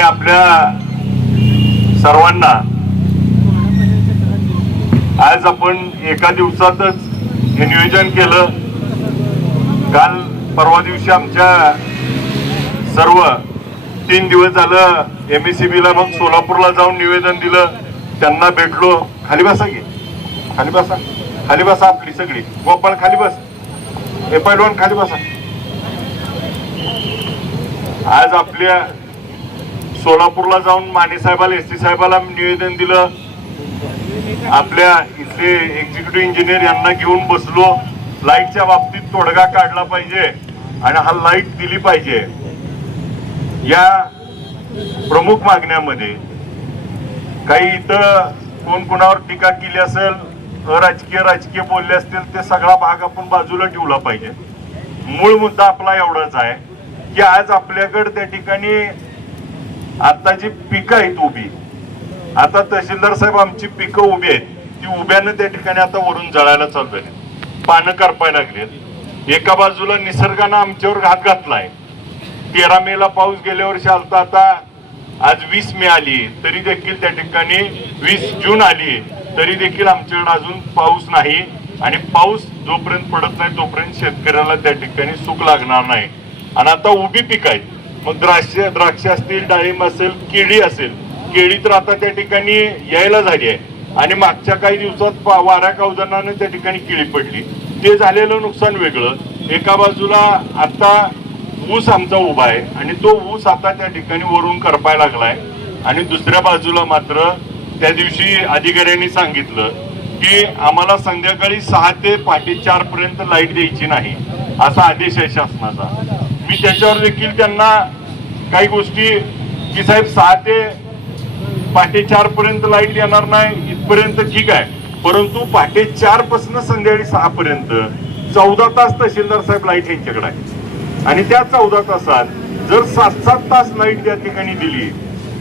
मी आपल्या सर्वांना आज आपण एका दिवसातच हे नियोजन केलं। काल परवा दिवशी आमच्या सर्व 3 दिवस झालं MSCB ला मग सोलापूरला जाऊन निवेदन दिलं, त्यांना भेटलो। खाली बसा की, खाली बसा, खाली बसा, आपली सगळी गोपाळ खाली बस, पहिलवान खाली बसा। आज आपल्या सोलापूरला जाऊन माने साहेबाला ST साहेबाला निवेदन दिलं, आपल्या इथले एक्झिक्युटिव्ह इंजिनियर यांना घेऊन बसलो। लाईटच्या बाबतीत तोडगा काढला पाहिजे आणि हा लाईट दिली पाहिजे। या प्रमुख मागण्यामध्ये काही इथं कोण कोणावर टीका केली असेल, अराजकीय राजकीय बोलले असतील, ते सगळा भाग आपण बाजूला ठेवला पाहिजे। मूळ मुद्दा आपला एवढाच आहे की आज आपल्याकडे त्या ठिकाणी आता जी पिकं आहेत उभी, आता तहसीलदार साहेब आमची पिकं उभी आहेत, ती उभ्यानं त्या ठिकाणी आता वरून जळायला चालू आहे, पानं करपायला लागले। एका बाजूला निसर्गानं आमच्यावर घात घातलाय। 13 मेला पाऊस गेल्या वर्षी आलता, आता आज 20 मे आली तरी देखील त्या ठिकाणी 20 जून आली तरी देखील आमच्याकडे अजून पाऊस नाही। आणि पाऊस जोपर्यंत पडत नाही तोपर्यंत शेतकऱ्याला त्या ठिकाणी सुख लागणार नाही। आणि आता उभी पिक आहेत, मग द्राक्ष असतील, डाळिंब असेल, केळी असेल। केळी तर आता त्या ठिकाणी यायला झाली आहे आणि मागच्या काही दिवसात वाऱ्या कावदानाने त्या ठिकाणी केळी पडली, ते झालेलं नुकसान वेगळं। एका बाजूला आता ऊस आमचा उभा आहे आणि तो ऊस आता त्या ठिकाणी वरून करपायला लागलाय। आणि दुसऱ्या बाजूला मात्र त्या दिवशी अधिकाऱ्यांनी सांगितलं की आम्हाला संध्याकाळी 6 ते पहाटे 4 पर्यंत लाईट द्यायची नाही, असा आदेश आहे शासनाचा। मी त्याच्यावर देखील त्यांना काही गोष्टी की साहेब 6 ते पहाटे 4 पर्यंत लाईट देणार नाही इथपर्यंत ठीक आहे, परंतु पहाटे 4 पासून संध्याकाळी 6 पर्यंत 14 तास तहसीलदार साहेब लाईट यांच्याकडे आहे। आणि त्या 14 तासात जर 7-7 तास लाईट त्या ठिकाणी दिली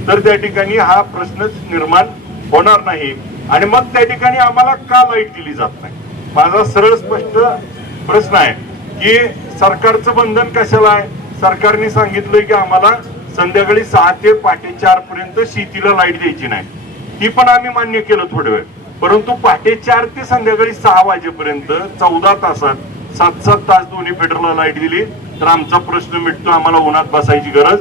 तर त्या ठिकाणी हा प्रश्नच निर्माण होणार नाही। आणि मग त्या ठिकाणी आम्हाला का लाईट दिली जात नाही, माझा सरळ स्पष्ट प्रश्न आहे की सरकारचं बंधन कशाला आहे? सरकारने सांगितलं की आम्हाला संध्याकाळी 6 ते पहाटे 4 पर्यंत शेतीला लाईट द्यायची नाही, ती पण आम्ही मान्य केलं थोडे वेळ, परंतु पहाटे 4 ते संध्याकाळी 6 वाजेपर्यंत 14 तासात 7-7 तास दोन्ही फेडरला लाईट दिली तर आमचा प्रश्न मिटतो, आम्हाला उन्हात बसायची गरज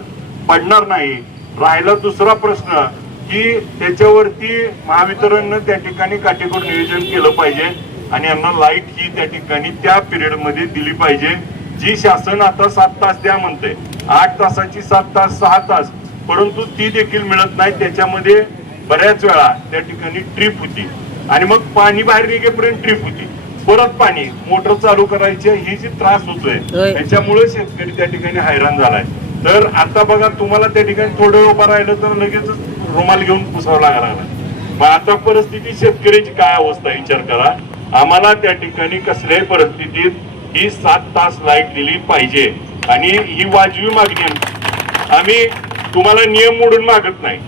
पडणार नाही। राहिला दुसरा प्रश्न की त्याच्यावरती महावितरणनं त्या ठिकाणी काटेकोर नियोजन केलं पाहिजे आणि यांना लाईट ही त्या ठिकाणी त्या पिरियड मध्ये दिली पाहिजे। जी शासन आता 7 तास द्या म्हणते, 8 तासाची 7 तास 6 तास, परंतु ती देखील मिळत नाही। त्याच्यामध्ये बऱ्याच वेळा त्या ठिकाणी ट्रिप होती आणि मग पाणी बाहेर निघेपर्यंत ट्रिप होती, परत पाणी मोटर चालू करायचे, ही जी त्रास होतोय त्याच्यामुळे शेतकरी त्या ठिकाणी हैराण झालाय। तर आता बघा तुम्हाला त्या ठिकाणी थोडं उभं राहिलं तर लगेच रुमाल घेऊन पुसावं लागला। मग आता परिस्थिती शेतकऱ्याची काय अवस्था विचार करा। आम्हाला त्या ठिकाणी कसल्याही परिस्थितीत ही 7 तास लाईट दिली पाहिजे आणि ही वाजवी मागणी आहे। आम्ही तुम्हाला नियम मोडून मागत नाही,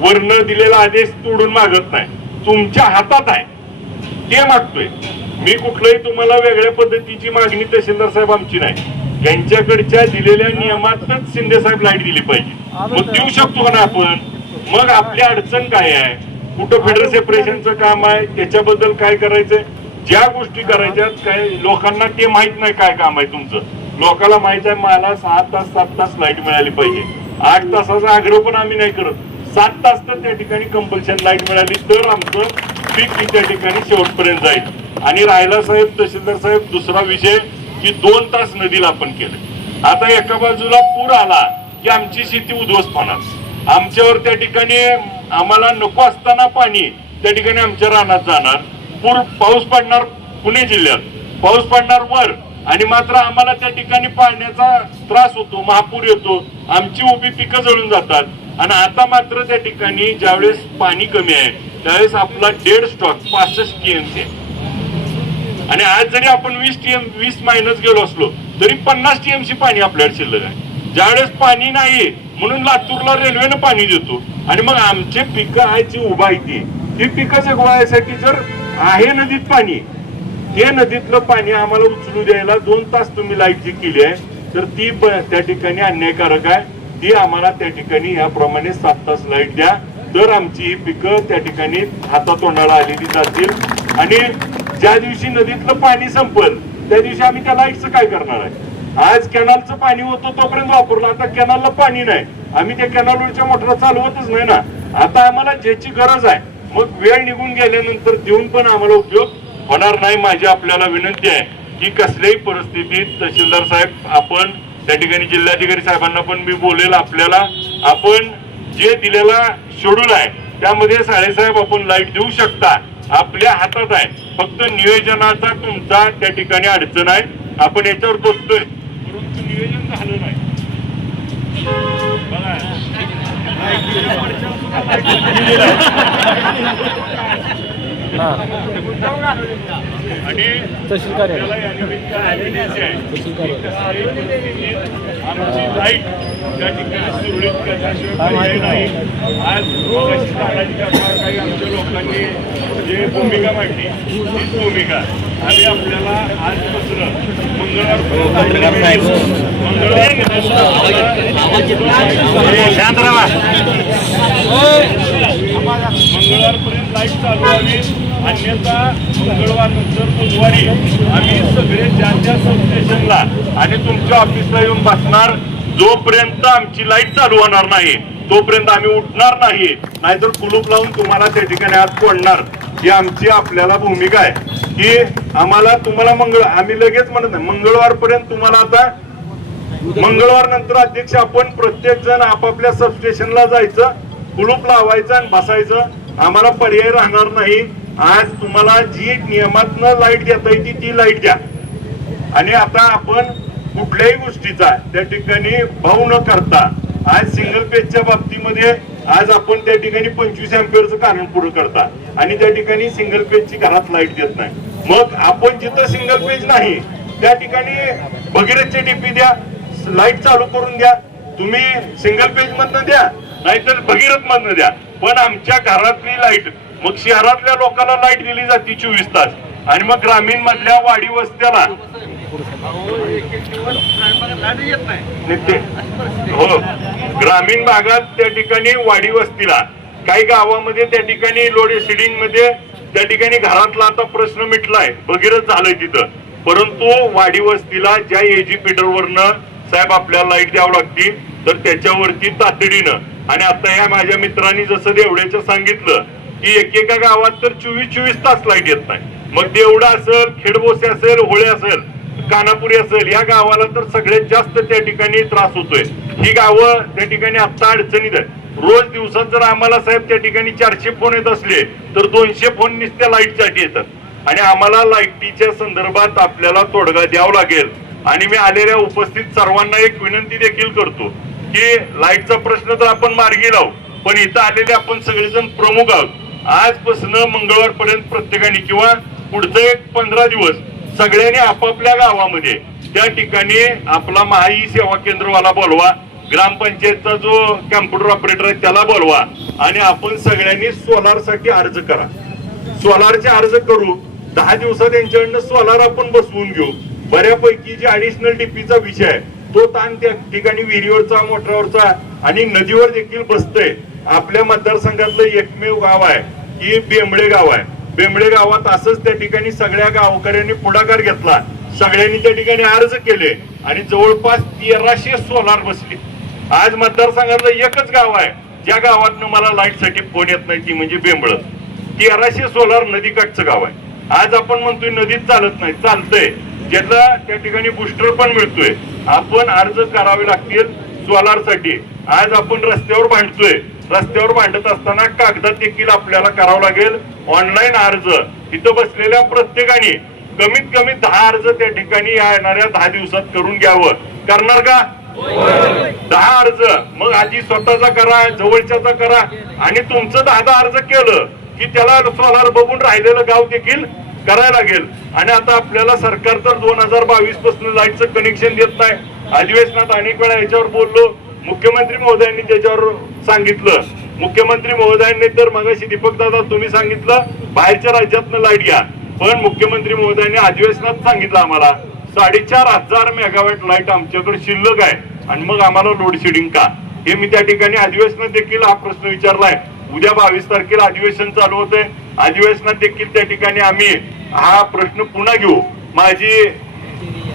वर्ण दिलेला आदेश तोडून मागत नाही, तुमच्या हातात आहे ते मागतोय। मी कुठलंही तुम्हाला वेगळ्या पद्धतीची मागणी तहसीलदार साहेब आमची नाही, यांच्याकडच्या दिलेल्या नियमातच शिंदे साहेब लाईट दिली पाहिजे, मग देऊ शकतो का ना आपण? मग आपली अडचण काय आहे, कुठं फेडरल सेपरेशनचं काम आहे, त्याच्याबद्दल काय करायचंय, ज्या गोष्टी करायच्यात काय लोकांना ते माहित नाही काय काम आहे तुमचं, लोकांना माहित आहे मला 6 तास 7 तास लाईट मिळाली पाहिजे। 8 तासाचा आग्रह पण आम्ही नाही करत, 7 तास तर त्या ठिकाणी कंपल्शन लाईट मिळाली तर आमचं पीक त्या ठिकाणी शेवटपर्यंत जाईल। आणि राहिला साहेब तहसीलदार साहेब दुसरा विषय की 2 तास नदीला आपण केलं। आता एका बाजूला पूर आला की आमची शेती उद्ध्वस्त होणार, आमच्यावर त्या ठिकाणी आम्हाला नको असताना पाणी त्या ठिकाणी आमच्या रानात जाणार, पाऊस पडणार पुणे जिल्ह्यात, पाऊस पडणार वर आणि मात्र आम्हाला त्या ठिकाणी पाण्याचा त्रास होतो, महापूर येतो, आमची उभी पिकं जळून जातात। आणि आता मात्र त्या ठिकाणी ज्यावेळेस पाणी कमी आहे त्यावेळेस आपला डेड स्टॉक 65 TMC आहे आणि आज जरी आपण 20 मायनस गेलो असलो तरी 50 TMC पाणी आपल्याकडे शिल्लक आहे। ज्यावेळेस पाणी नाही म्हणून लातूरला रेल्वेनं पाणी देतो आणि मग आमचे पिकं आहेत जी उभा आहे ती पिकं जगवायसाठी जर आहे नदीत पाणी, ते नदीतलं पाणी आम्हाला उचलू द्यायला 2 तास तुम्ही लाईट जी केली आहे तर ती त्या ठिकाणी अन्यायकारक आहे। ती आम्हाला त्या ठिकाणी याप्रमाणे 7 तास लाईट द्या, तर आमची ही पिकं त्या ठिकाणी हातातोंडाला आलेली जातील. आणि ज्या दिवशी नदीतलं पाणी संपल त्या दिवशी आम्ही त्या लाईटचं काय करणार आहे? आज कॅनलचं पाणी होतं तोपर्यंत वापरलं, आता कॅनलला पाणी नाही, आम्ही त्या कॅनलवरच्या मोटरा चालवतच नाही ना. आता आम्हाला ज्याची गरज आहे, मग वेळ निघून गेल्यानंतर देऊन पण आम्हाला उपयोग होणार नाही. माझी आपल्याला विनंती आहे की कसल्याही परिस्थितीत तहसीलदार साहेब, आपण त्या ठिकाणी जिल्हाधिकारी साहेबांना पण मी बोलेल, आपल्याला आपण जे दिलेला शेड्यूल आहे त्यामध्ये साहेब आपण लाईट देऊ शकता, आपल्या हातात आहे. फक्त नियोजनाचा तुमचा त्या ठिकाणी अडचण आहे. आपण याच्यावर बसतोय परंतु नियोजन झालं नाही. आणि आपल्याला या निमित्त आलेलीच आहे आमची लाईट त्या ठिकाणी सुरळीत करण्याशिवाय पर्याय नाही. आज काही आमच्या लोकांनी जे भूमिका मांडली तीच भूमिका आम्ही आपल्याला आजपासून मंगळवारपर्यंत लाईट चालू व्हावी. अन्यथा मंगळवार नंतर बुधवारी आम्ही सगळे ज्या सबस्टेशनला आणि तुमच्या ऑफिसला येऊन बसणार. जोपर्यंत आमची लाईट चालू होणार नाही तोपर्यंत आम्ही उठणार नाही, नाहीतर कुलूप लावून तुम्हाला त्या ठिकाणी आज सोडणार. ही आमची आपल्याला भूमिका आहे की आम्हाला तुम्हाला आम्ही लगेच म्हणत नाही, मंगळवारपर्यंत तुम्हाला आता मंगळवार नंतर अध्यक्ष आपण प्रत्येक जण आपापल्या सबस्टेशनला जायचं, कुलूप लावायचं आणि बसायचं. आम्हाला पर्याय राहणार नाही. आज तुम्हाला जी नियमातनं लाईट देता येते ती लाईट द्या. आणि आता आपण कुठल्याही गोष्टीचा त्या ठिकाणी भाव न करता आज सिंगल पेजच्या बाबतीमध्ये आज आपण त्या ठिकाणी 25 अँपिअरचं कारण पुढे करता आणि त्या ठिकाणी सिंगल पेजची घरात लाईट देत नाही. मग आपण जिथं सिंगल पेज नाही त्या ठिकाणी भगीरथची डीपी द्या, लाईट चालू करून द्या. तुम्ही सिंगल पेज मधनं द्या नाहीतर भगीरथ मधनं द्या, पण आमच्या घरातली लाईट, मग शहरातल्या लोकांना लाईट दिली जाते 24 तास आणि मग ग्रामीण मधल्या वाडी वस्त्याला हो, ग्रामीण भागात त्या ठिकाणी वाडी वस्तीला काही गावामध्ये त्या ठिकाणी लोड शेडिंग मध्ये त्या ठिकाणी घरातला आता प्रश्न मिटलाय, भगीरथ झालंय तिथं. परंतु वाडी वस्तीला ज्या एजीपीटर वरनं साहेब आपल्याला लाईट द्यावं लागतील तर त्याच्यावरती तातडीनं. आणि आता या माझ्या मित्रांनी जसं देवड्याचं सांगितलं की एकेका गावात तर 24 तास लाईट येत नाही. मग देवडा असेल, खेडबोसे असेल, होळे असेल, कानापुरी असेल, या गावाला तर सगळ्यात जास्त त्या ठिकाणी त्रास होतोय. ही गावं त्या ठिकाणी आता अडचणीत आहे. रोज दिवसात जर आम्हाला साहेब त्या ठिकाणी 400 फोन येत असले तर 200 फोन नुसत्या लाईटसाठी येतात. आणि आम्हाला लाईटीच्या संदर्भात आपल्याला तोडगा द्यावा लागेल. आणि मी आलेल्या उपस्थित सर्वांना एक विनंती देखील करतो की लाईटचा प्रश्न तर आपण मार्गी लावू, पण इथं आलेले आपण सगळेजण प्रमुख आहोत. आजपासून मंगळवारपर्यंत प्रत्येकाने किंवा पुढचं एक 15 दिवस सगळ्यांनी आपापल्या गावामध्ये त्या ठिकाणी आपला महाई सेवा केंद्रवाला बोलवा, ग्रामपंचायतचा जो कॅम्प्युटर ऑपरेटर आहे त्याला बोलवा आणि आपण सगळ्यांनी सोलार साठी अर्ज करा. सोलारचे अर्ज करू, 10 दिवसात त्यांच्याकडनं सोलार आपण बसवून घेऊ. बऱ्यापैकी जे ऍडिशनल डीपीचा विषय आहे तो ताण त्या ठिकाणी विहिरीवरचा, मोटरावरचा आणि नदीवर देखील बसतंय. आपल्या मतदारसंघातलं एकमेव गाव आहे की बेंबळे गाव आहे. बेंबळे गावात असंच त्या ठिकाणी सगळ्या गावकऱ्यांनी पुढाकार घेतला, सगळ्यांनी त्या ठिकाणी अर्ज केले आणि जवळपास 1300 सोलार बसले. आज मतदारसंघातलं एकच गाव आहे ज्या गावातनं मला लाईट साठी फोन येत नाही, ती म्हणजे बेंबळ. 1300 सोलार नदीकाठचं गाव आहे. आज आपण म्हणतोय नदीत चालत नाही, चालतंय, ज्याला त्या ठिकाणी बुस्टर पण मिळतोय. आपण अर्ज करावे लागतील सोलार साठी. आज आपण रस्त्यावर भांडतोय, रस्त्यावर भांडत असताना कागदात देखील आपल्याला करावं लागेल ऑनलाईन अर्ज. इथं बसलेल्या प्रत्येकाने कमीत कमी 10 अर्ज त्या ठिकाणी येणाऱ्या 10 दिवसात करून घ्यावं. करणार का? 10 अर्ज. मग आधी स्वतःचा करा, जवळच्याचा करा आणि तुमचं 10 अर्ज केलं की त्याला सोलार बघून राहिलेलं गाव देखील करायला लागेल. आणि आता आपल्याला सरकार तर 2022 पासून लाईटचं कनेक्शन देत नाही. अधिवेशनात अनेक वेळा याच्यावर बोललो, मुख्यमंत्री महोदयांनी त्याच्यावर सांगितलं. मुख्यमंत्री महोदयांनी तर मगाशी दीपक दादा तुम्ही सांगितलं बाहेरच्या राज्यातनं लाईट घ्या, पण मुख्यमंत्री महोदयांनी अधिवेशनात सांगितलं आम्हाला 4500 मेगावॅट लाईट आमच्याकडे शिल्लक आहे आणि मग आम्हाला लोड शेडिंग का? हे मी त्या ठिकाणी अधिवेशनात देखील हा प्रश्न विचारलाय. उद्या 22 तारखेला अधिवेशन चालू होतंय. अधिवेशनात देखील त्या ठिकाणी आम्ही हा प्रश्न पुन्हा घेऊ. माझी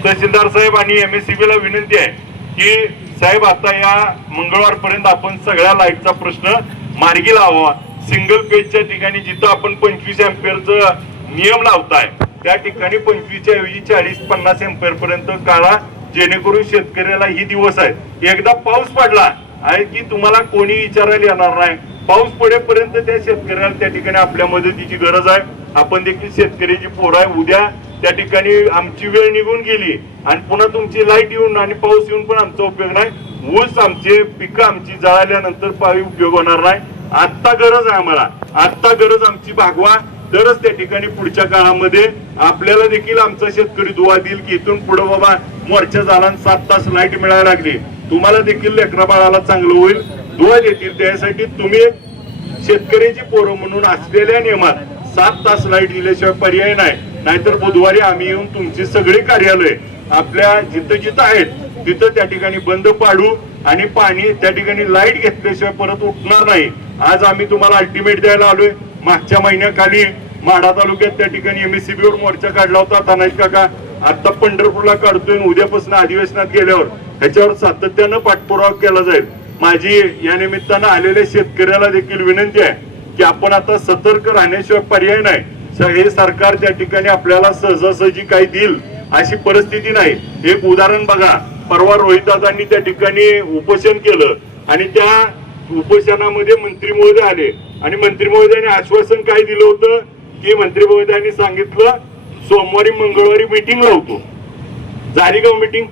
तहसीलदार साहेब आणि MSCB ला विनंती आहे की साहेब आता या मंगळवारपर्यंत आपण सगळ्या लाईटचा प्रश्न मार्गी लावा. सिंगल पेजच्या ठिकाणी जिथं आपण 25 अँपिअरचा नियम लावताय त्या ठिकाणी 25च्या ऐवजी 40-50 अँपिअर पर्यंत काढा, जेणेकरून शेतकऱ्याला ही दिवस आहेत. एकदा पाऊस पडला आहे की तुम्हाला कोणी विचारायला येणार नाही. पाऊस पडेपर्यंत त्या शेतकऱ्याला त्या ठिकाणी आपल्या मदतीची गरज आहे. आपण देखील शेतकऱ्याची पोर आहे. उद्या त्या ठिकाणी आमची वेळ निघून गेली आणि पुन्हा तुमची लाईट येऊन आणि पाऊस येऊन पण आमचा उपयोग नाही. ऊस आमचे पिकं आमची जळाल्यानंतर पावी उपयोग होणार नाही. आत्ता गरज आहे आम्हाला, आत्ता गरज आमची भागवा, तरच त्या ठिकाणी पुढच्या काळामध्ये आपल्याला देखील आमचा शेतकरी दुवा देईल की इथून पुढे बाबा मोर्चा झाला 7 तास लाईट मिळायला लागली, तुम्हाला देखील लेकरा बाळाला चांगलं होईल, दुवा देतील. त्यासाठी तुम्ही शेतकऱ्याची पोरं म्हणून असलेल्या नियमात 7 तास लाईट दिल्याशिवाय पर्याय नाही. नाहीतर बुधवारी आम्ही येऊन तुमची सगळी कार्यालय आपल्या जिथं जिथं आहेत तिथं त्या ठिकाणी बंद पाडू आणि पाणी त्या ठिकाणी लाईट घेतल्याशिवाय परत उठणार नाही. आज आम्ही तुम्हाला अल्टिमेट द्यायला आलोय. मागच्या महिन्याखाली माढा तालुक्यात त्या ठिकाणी MSCB वर मोर्चा काढला होता तानाजी काका. आता पंढरपूरला काढतोय. उद्यापासून अधिवेशनात गेल्यावर ह्याच्यावर सातत्यानं पाठपुरावा केला जाईल. माझी या निमित्तानं आलेल्या शेतकऱ्याला देखील विनंती आहे की आपण आता सतर्क राहण्याशिवाय पर्याय नाही. हे सरकार त्या ठिकाणी आपल्याला सहजासहजी काही देईल अशी परिस्थिती नाही. एक उदाहरण बघा, परवा रोहितदादांनी त्या ठिकाणी उपोषण केलं आणि त्या उपोषणामध्ये मंत्री महोदय आले आणि मंत्री महोदयांनी आश्वासन काय दिलं होतं की मंत्री महोदयांनी सांगितलं सोमवारी मंगळवारी मीटिंग लावतो. झाली का मीटिंग?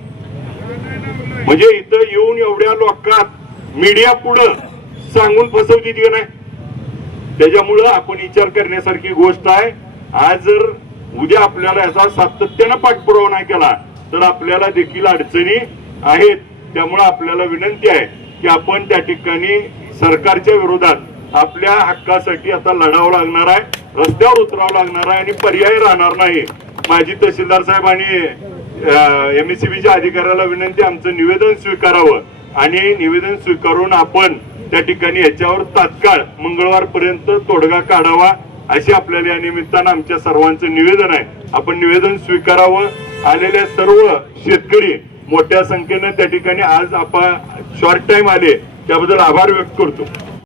म्हणजे इथं येऊन एवढ्या लोकात मीडिया पुढं सांगून फसवतील का नाही? त्याच्यामुळं आपण विचार करण्यासारखी गोष्ट आहे. आज जर उद्या आपल्याला याचा सातत्यानं पाठपुरावा नाही केला तर आपल्याला देखील अडचणी आहेत. त्यामुळे आपल्याला विनंती आहे की आपण त्या ठिकाणी सरकारच्या विरोधात आपल्या हक्कासाठी आता लढावं लागणार आहे, रस्त्यावर उतरावं लागणार आहे आणि पर्याय राहणार नाही. माझी तहसीलदार साहेब आणि MSCBच्या अधिकाऱ्याला विनंती, आमचं निवेदन स्वीकारावं आणि निवेदन स्वीकारून आपण त्या ठिकाणी याच्यावर तात्काळ मंगळवारपर्यंत तोडगा काढावा अशी आपल्याला या निमित्तानं आमच्या सर्वांचं निवेदन आहे. आपण निवेदन स्वीकारावं. आलेल्या सर्व शेतकरी मोठ्या संख्येनं त्या ठिकाणी आज आपण शॉर्ट टाइम आले त्याबद्दल आभार व्यक्त करतो.